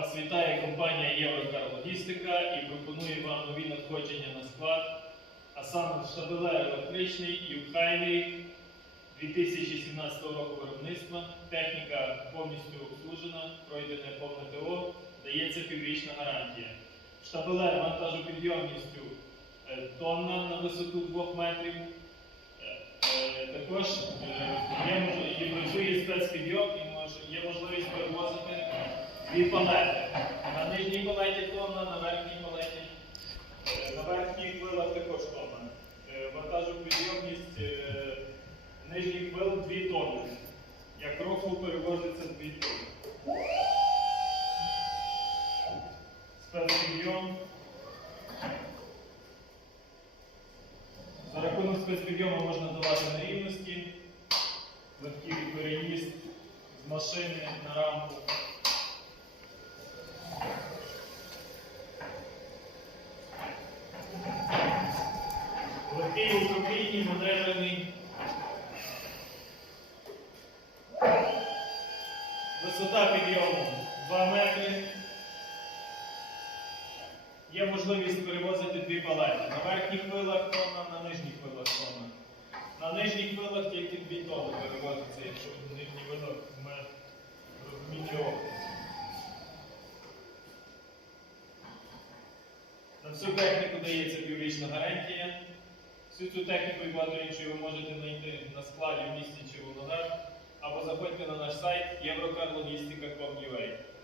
Вас вітає компанія Єврокарлогістика і пропонує вам нові надходження на склад, а саме штабелер електричний і вхайний 2017 року виробництва. Техніка повністю обслужена, пройдене повне ТО, дається піврічна гарантія. Штабелер вантажопідйомністю е, тонна на висоту 2 метрів. Е, е, Також є, і працює спецпідйом і є можливість перевозити дві палети. На нижній палеті тонна, на верхній палеті. е, На верхніх вилах також тонна. Е, Вантажопідйомність е, нижніх вил 2 тонни. Як року перевозиться 2 тонни. Спецпідйом. За рахунок спецпідйому можна давати нерівності, легкий переїзд з машини на рамку. У управлінні, модерний. Висота підйому 2 метри. Є можливість перевозити дві палети. На верхніх вилах тонна, на нижніх вилах тонна. На нижніх вилах тільки дві тонни перевозиться, якщо нижній вилах ми розуміємо. На всю техніку дається піврічна гарантія. Всю цю техніку і багато іншої ви можете знайти на складі в місті чи або заходьте на наш сайт eurocarlogistica.com.ua.